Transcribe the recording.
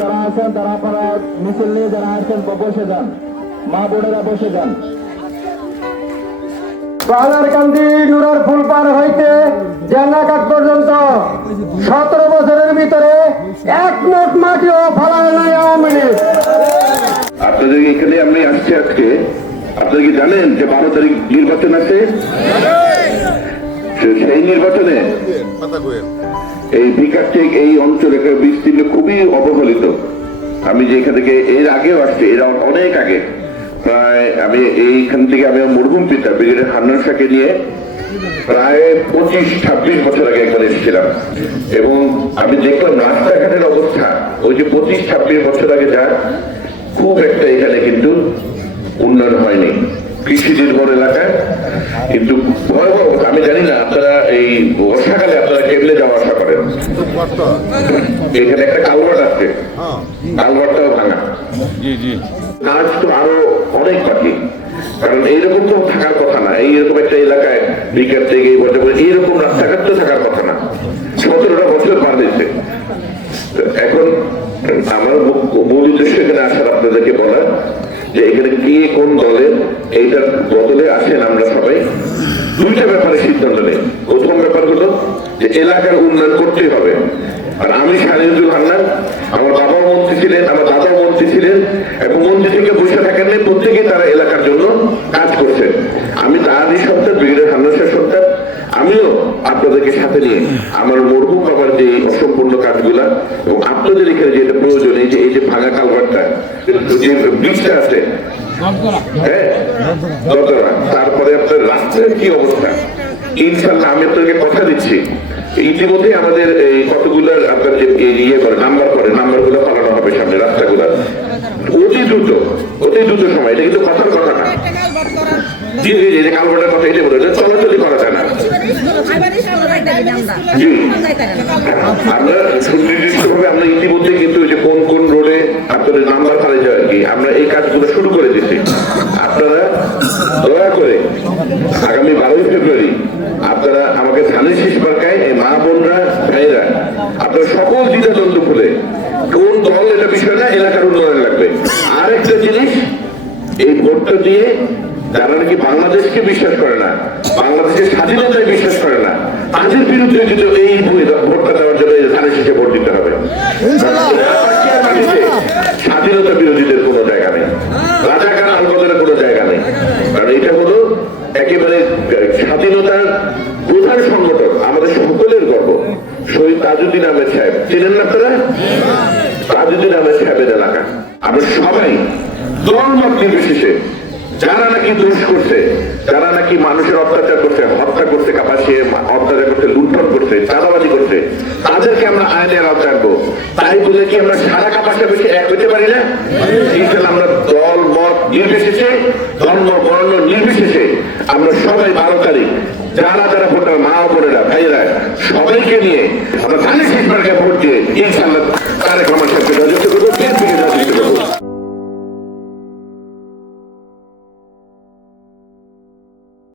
যারা আছেন তারা আপনারা মিছিল নিয়ে যারা আসছেন বসে যান, মা বোনেরা বসে যান। বাজারকান্দি নুরার ফুলপার হইতে জেনাঘাট পর্যন্ত 17 বছরের ভিতরে এক মুঠ মাটিও ফালায় নাই আওয়ামী লীগ। আপনাদের এখানে আমি আসছি আজকে, আপনারা কি জানেন যে 12 তারিখ নির্বাচন আছে? সেই নির্বাচনে এই বিকাশিক এই অঞ্চলে বিস্তীর্ণ খুবই অবহেলিত। আমি যে এখান থেকে এর আগেও আসছি, এরা অনেক আগে, প্রায় আমি এইখান থেকে আমি মরহুম পিতা ব্রিগেডিয়ার হান্নান শাহকে নিয়ে প্রায় 25-26 বছর আগে একবার এসেছিলাম এবং আমি দেখলাম রাস্তাঘাটের অবস্থা ওই যে 25-26 বছর আগে যা খুব একটা এখানে কিন্তু উন্নয়ন হয়নি। কৃষি নির্ভর এলাকায় কিন্তু ভয়াবহ। আমি জানি না আপনারা এই বর্ষাকালে আপনারা কেবলে যাওয়া আসা করেন, এখানে একটা কালভার্ট আছে, কালভার্টটাও ভাঙা। কাজ তো আরো অনেক বাকি, কারণ এইরকম তো থাকার কথা না। এইরকম একটা এলাকায় বিকেল থেকে এইরকম রাস্তাঘাট তো থাকার কথা না। 17টা বছর পার হয়েছে। এখন আমার মূল উদ্দেশ্য এখানে আসার আপনাদেরকে বলা যে এখানে কে কোন দলের এইটার বদলে আসেন আমরা সবাই দুইটা ব্যাপারে সিদ্ধান্ত নেই। প্রথম ব্যাপার হলো যে এলাকার উন্নয়ন করতেই হবে। আর আমি শাহরিয়ারুল হান্নান, আমার বাবাও মন্ত্রী ছিলেন, আমার দাদাও মন্ত্রী ছিলেন এবং মন্ত্রী থেকে বসে থাকেন নাই, প্রত্যেকেই তারা এলাকার জন্য কাজ করছেন। আমি তারই সন্তান, ব্রিগেডিয়ার হান্নান শাহের সন্তান। আমিও আপনাদেরকে সাথে নিয়ে আমার মরহুম বাবার যে অসম্পূর্ণ কাজগুলা এবং আপনাদের এখানে যেটা প্রয়োজন, এই যে ভাঙা কালভার্টটা, যে ব্রিজটা আছে, হ্যাঁ, তারপরে আপনার রাস্তার কি অবস্থা, ইনশাল্লাহ আমি আপনাদেরকে কথা দিচ্ছি ইতিমধ্যে আমাদের এই কতগুলার আপনার যে ইয়ে করে নাম্বার গুলো পালানো হবে সামনে রাস্তাগুলা অতি দ্রুত সময়। এটা কিন্তু কথার কথা না, জি জি জি, কালভার্টের কথা এটা বলে চলাচলি করা যায় না। আমরা সুনির্দিষ্টভাবে আমরা ইতিমধ্যে কিন্তু যে কোন কোন রোডে আপনাদের নাম্বার ফালে যায় আর কি, আমরা এই কাজগুলো শুরু করে দিচ্ছি। আপনারা দয়া করে আগামী 12ই ফেব্রুয়ারি আপনারা আমাকে ধানের শীষ মার্কায় এই মা বোনরা ভাইরা আপনারা সকল দ্বিধা দ্বন্দ্ব খুলে, কোন দল এটা বিষয় না, এলাকার উন্নয়ন লাগবে। আর একটা জিনিস, এই ভোটটা দিয়ে যারা নাকি বাংলাদেশকে বিশ্বাস করে না, বাংলাদেশের স্বাধীনতায় বিশ্বাস করে না, তাদের বিরুদ্ধে কিন্তু এই ভোটটা দেওয়ার জন্য ধানের শীষে ভোট দিতে হবে। স্বাধীনতা বিরোধীদের কোনো জায়গা নেই, রাজাকার আলবদলের কোনো জায়গা নেই। কারণ এটা হলো একেবারে স্বাধীনতার প্রধান সংগঠন, আমাদের সকলের গর্ব। শহীদ তাজউদ্দিন আহমেদ সাহেব চিনেন না আপনারা? তাজউদ্দিন আহমেদ সাহেবের এলাকা। আমরা সবাই দলমত নির্বিশেষে যারা নাকি দোষ করছে, যারা নাকি মানুষের অত্যাচার করছে, হত্যা করছে, কাপাসিয়ে অত্যাচার করছে, লুণ্ঠন করছে, চাঁদাবাজি করছে, তাদেরকে আমরা আইনের আওতায় আনবো। তাই বলে কি আমরা সারা কাপাসে বেশি এক হতে পারি না? ইনশাআল্লাহ আমরা দল মত নির্বিশেষে, ধর্ম বর্ণ নির্বিশেষে আমরা সবাই 12 তারিখ যারা ভোটার, মা বোনেরা ভাইয়েরা সবাইকে নিয়ে আমরা ধানের শীষ মার্কায় ভোট দিয়ে ইনশাআল্লাহ